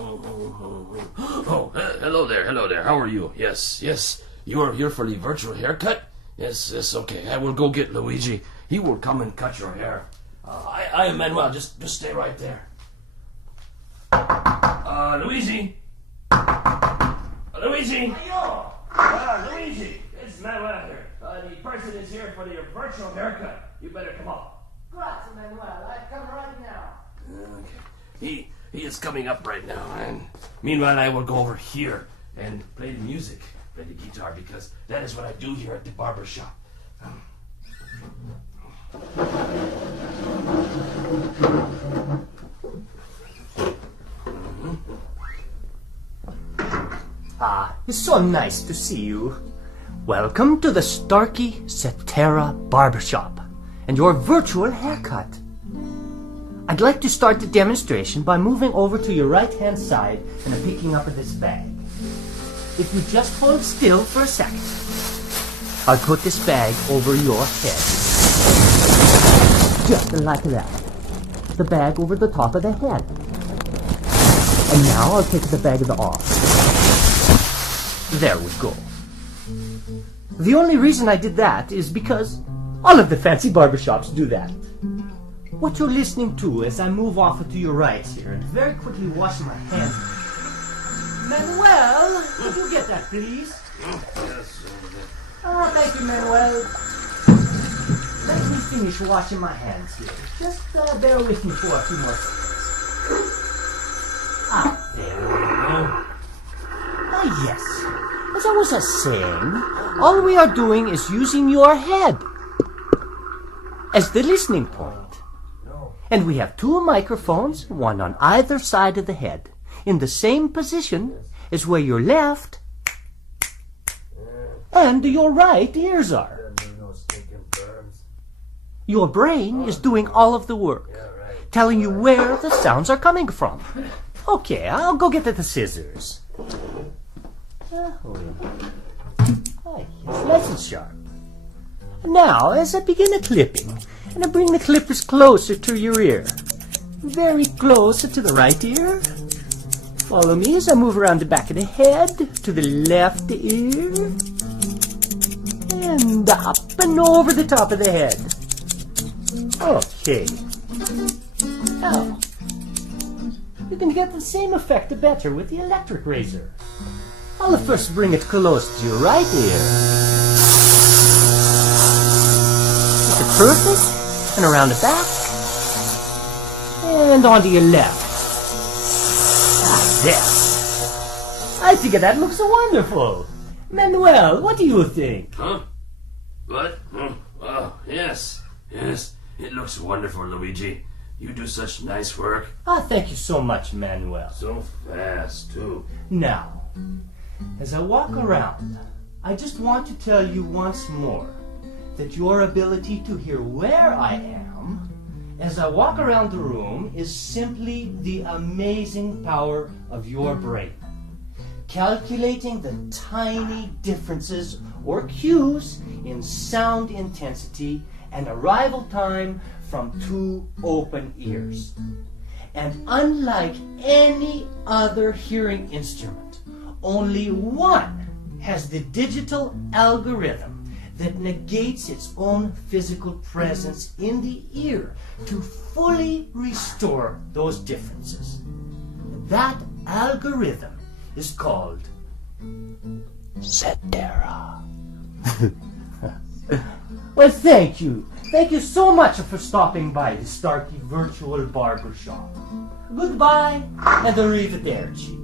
Oh, hello there. How are you? Yes. You are here for the virtual haircut? Yes, okay. I will go get Luigi. He will come and cut your hair. I am Manuel. Just stay right there. Luigi? Luigi? Luigi, it's Manuel here. The person is here for your virtual haircut. You better come up. Grazie, Manuel. I come right now. Okay. He is coming up right now, and meanwhile I will go over here and play the music, play the guitar, because that is what I do here at the barber shop. It's so nice to see you. Welcome to the Starkey Cetera Barbershop and your virtual haircut. I'd like to start the demonstration by moving over to your right-hand side and picking up this bag. If you just hold still for a second, I'll put this bag over your head. Just like that. The bag over the top of the head. And now I'll take the bag off. There we go. The only reason I did that is because all of the fancy barbershops do that. What you're listening to as I move off to your right here and very quickly wash my hands. Manuel, could you get that, please? Yes. Thank you, Manuel. Let me finish washing my hands here. Just bear with me for a few more seconds. There we go. Yes. As I was saying, all we are doing is using your head as the listening point. And we have two microphones, one on either side of the head, in the same position as where your left and your right ears are. Your brain is doing all of the work, telling you where the sounds are coming from. Okay, I'll go get the scissors. It's nice and sharp. Now, as I begin the clipping, and I bring the clippers closer to your ear, very close to the right ear. Follow me as I move around the back of the head to the left ear, and up and over the top of the head. Okay. Now, you can get the same effect better with the electric razor. I'll first bring it close to your right ear. Is it perfect? And around the back. And onto your left. There. I think that looks wonderful. Manuel, what do you think? Huh? What? Oh, yes. It looks wonderful, Luigi. You do such nice work. Thank you so much, Manuel. So fast, too. Now, as I walk around, I just want to tell you once more that your ability to hear where I am as I walk around the room is simply the amazing power of your brain. Calculating the tiny differences or cues in sound intensity and arrival time from two open ears. And unlike any other hearing instrument, only one has the digital algorithm that negates its own physical presence in the ear to fully restore those differences. That algorithm is called Cetera. Well, thank you. Thank you so much for stopping by the Starkey Virtual Barbershop. Goodbye and arrivederci.